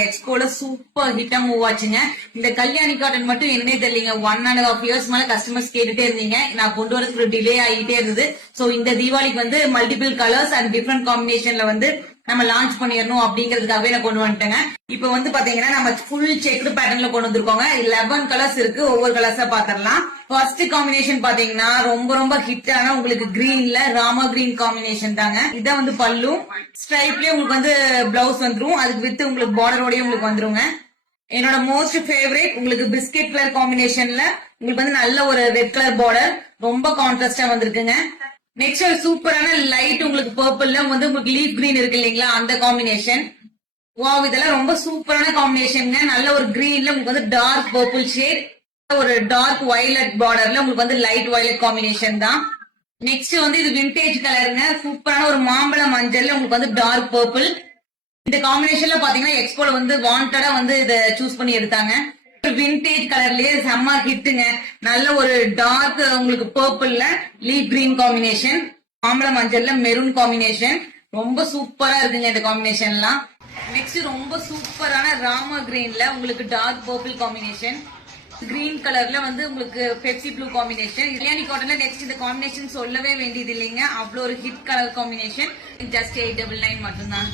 எக்ஸ்போல super ஹிட்டா move ஆச்சுங்க. இந்த Kalyani cotton மட்டும் என்னன்னே தெரியலீங்க. 1.5 years மேல கஸ்டமர்ஸ் கேட்டுட்டே இருந்தீங்க. நான் கொண்டு வரதுக்கு ஒரு டிலே ஆகிட்டே இருந்தது. சோ இந்த தீபாவளிக்கு வந்து மல்டிபிள் கலர்ஸ் அண்ட் டிஃப்ரெண்ட் காம்பினேஷன்ல வந்து நம்ம லான்ச் பண்ணிடணும் அப்படிங்கறதுக்காகவே நான் கொண்டு வந்துட்டேங்க. இப்ப வந்து பாத்தீங்கன்னா நம்ம ஃபுல் செக்டு பேட்டர்ன்ல கொண்டு வந்திருக்கோங்க. 11 கலர்ஸ் இருக்கு. ஒவ்வொரு கலர்ஸா பாத்திரலாம். ஃபர்ஸ்ட் காம்பினேஷன் பாத்தீங்கன்னா ரொம்ப ரொம்ப ஹிட்டான உங்களுக்கு கிரீன்ல ராமா கிரீன் காம்பினேஷன் தாங்க. இதான் வந்து பல்லு ஸ்ட்ரைப்லயே உங்களுக்கு வந்து பிளவுஸ் வந்துரும். அதுக்கு வித் உங்களுக்கு பார்டரோடய உங்களுக்கு வந்துருங்க. என்னோட மோஸ்ட் ஃபேவரட் உங்களுக்கு பிஸ்கெட் கலர் காம்பினேஷன்ல உங்களுக்கு வந்து நல்ல ஒரு ரெட் கலர் பார்டர் ரொம்ப கான்ட்ராஸ்டா வந்திருக்குங்க. நெக்ஸ்ட் ஒரு சூப்பரான லைட் உங்களுக்கு பர்பிள்ல வந்து உங்களுக்கு லீஃப் கிரீன் இருக்கு இல்லீங்களா, அந்த காம்பினேஷன். வாவ், இதெல்லாம் ரொம்ப சூப்பரான காம்பினேஷன். நல்ல ஒரு கிரீன்ல உங்களுக்கு வந்து டார்க் பர்பிள் ஷேட், ஒரு டார்க் வயலட் பார்டர்ல உங்களுக்கு வந்து லைட் வயலட் காம்பினேஷன் தான். நெக்ஸ்ட் வந்து இது விண்டேஜ் கலருங்க. சூப்பரான ஒரு மாம்பழ மஞ்சள்ல உங்களுக்கு வந்து டார்க் பர்பிள். இந்த காம்பினேஷன்ல பாத்தீங்கன்னா எக்ஸ்போல வந்து வாண்டடா வந்து இத சூஸ் பண்ணி எடுத்தாங்க. விண்டேஜ் கலர்லயே செம்ம ஹிட்டுங்க. நல்ல ஒரு டார்க் உங்களுக்கு பர்பிள்ல லீஃப் கிரீன் காம்பினேஷன், மாம்பழ மஞ்சள்ல மெரூன் காம்பினேஷன். ரொம்ப சூப்பரா இருக்குங்க இந்த காம்பினேஷன்லாம். நெக்ஸ்ட் ரொம்ப சூப்பரான ராமா கிரீன்ல உங்களுக்கு டார்க் பர்பிள் காம்பினேஷன், கிரீன் கலர்ல வந்து உங்களுக்கு பெப்சி ப்ளூ காம்பினேஷன். கல்யாணி காட்டன்ல நெக்ஸ்ட் இந்த காம்பினேஷன் சொல்லவே வேண்டியது இல்லைங்க. அவ்வளவு ஒரு ஹிட் கலர் காம்பினேஷன். ஜஸ்ட் 899 மட்டும்தான்.